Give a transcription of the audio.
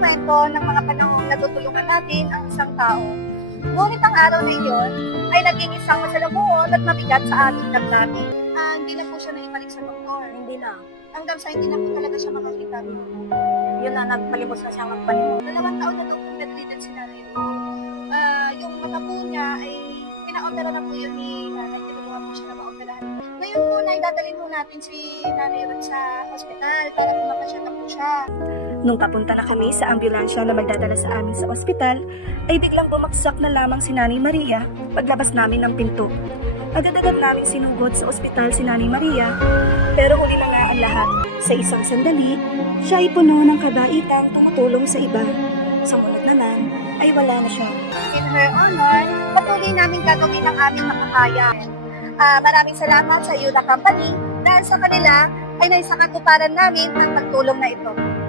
kwento ng mga panahon na tutulungan natin ang isang tao. Ngunit ang araw na iyon ay naging isang masalamuot at mabigat sa aming damdamin. Ah, hindi na po siya naibalik sa doktor. Hindi na. Hanggang sa hindi na po talaga siya makakita. Yun na, nagpalimos na siya magpalimos. Dalawang taon na po bedridden si nanay. Ah, yung mata po niya ay pina-opera na po yun ni nanay. Tinulungan po siya na ma-operahan. Ngayon po na idadalhin po natin si nanay Ruth sa ospital para po mapasya na po siya. Nung papunta na kami sa ambulansya na magdadala sa amin sa ospital, ay biglang bumagsak na lamang si Nani Maria paglabas namin ng pinto. Agad-agad namin sinugod sa ospital si Nani Maria, pero huli na nga ang lahat. Sa isang sandali, siya ay puno ng kabaitang tumutulong sa iba. Sa munod naman, ay wala na siya. In her honor, patuloy namin gagawin ang aming makakaya. Ah, maraming salamat sa Yuda Company dahil sa kanila ay naisakatuparan namin ang pagtulong na ito.